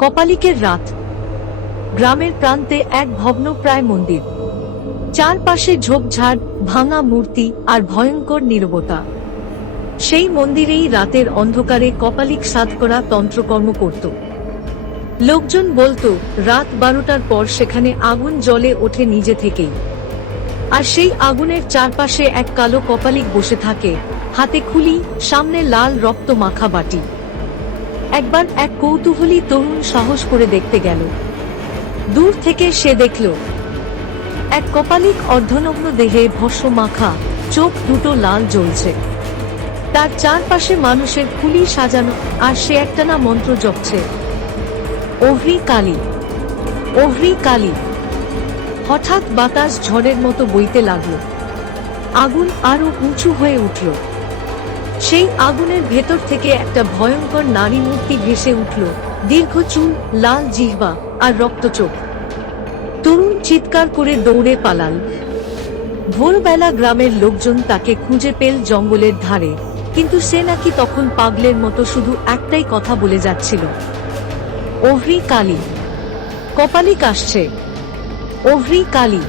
কপালিকের রাত। গ্রামের প্রান্তে এক ভগ্নপ্রায় মন্দির, চারপাশে ঝোপঝাড়, ভাঙা মূর্তি আর ভয়ঙ্কর নীরবতা। সেই মন্দিরেই রাতের অন্ধকারে কপালিক সাধকরা তন্ত্রকর্ম করত। লোকজন বলতো রাত 12টার পর সেখানে আগুন জ্বলে ওঠে নিজে থেকেই, আর সেই আগুনের চারপাশে এক কালো কপালিক বসে থাকে, হাতে খুলি, সামনে লাল রক্ত মাখা বাটি। একবার এক কৌতূহলী তরুণ সাহস করে দেখতে গেল। দূর থেকে সে দেখল এক কপালিক অর্ধনগ্ন দেহে ভস্ম মাখা, চোখ দুটো লাল জ্বলছে। তার চারপাশে মানুষের খুলি সাজানো, আর সে একটানা মন্ত্র জপছে, ওহ্রি কালী, ওহ্রি কালী। হঠাৎ বাতাস ঝড়ের মতো বইতে লাগলো, আগুন আরো উঁচু হয়ে উঠল। সেই আগুনের ভেতর থেকে একটা ভয়ঙ্কর নারী মূর্তি ভেসে উঠল, দীর্ঘ চুল, লাল জিহ্বা আর রক্তচোখ। তরুণ চিৎকার করে দৌড়ে পালাল। ভোরবেলা গ্রামের লোকজন তাকে খুঁজে পেল জঙ্গলের ধারে, কিন্তু সে নাকি তখন পাগলের মতো শুধু একটাই কথা বলে যাচ্ছিল, ওহ্রি কালী, কপালিক আসছে, ওহ্রি কালী।